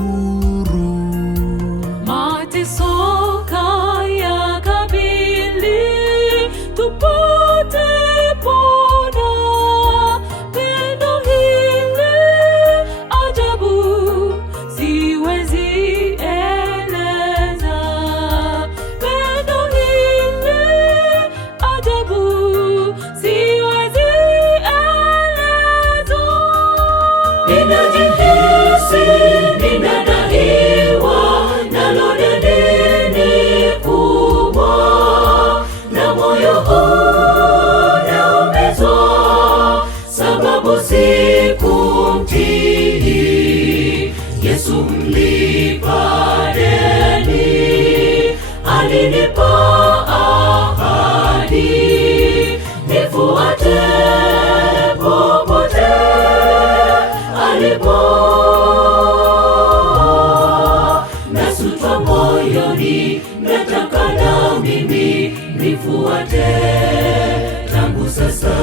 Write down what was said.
huru. Mateso yakabili tupate pona. Pendo hili ajabu siwezi eleza. Pendo hili ajabu siwezi eleza. Ninajihisi ninadaiwa nalo deni kubwa, na moyo unaumizwa sababu sikumtii Yesu mlipa deni. Alinipa ahadi nifuate popote alipo. Nasutwa moyoni, nataka na mimi nifuate tangu sasa.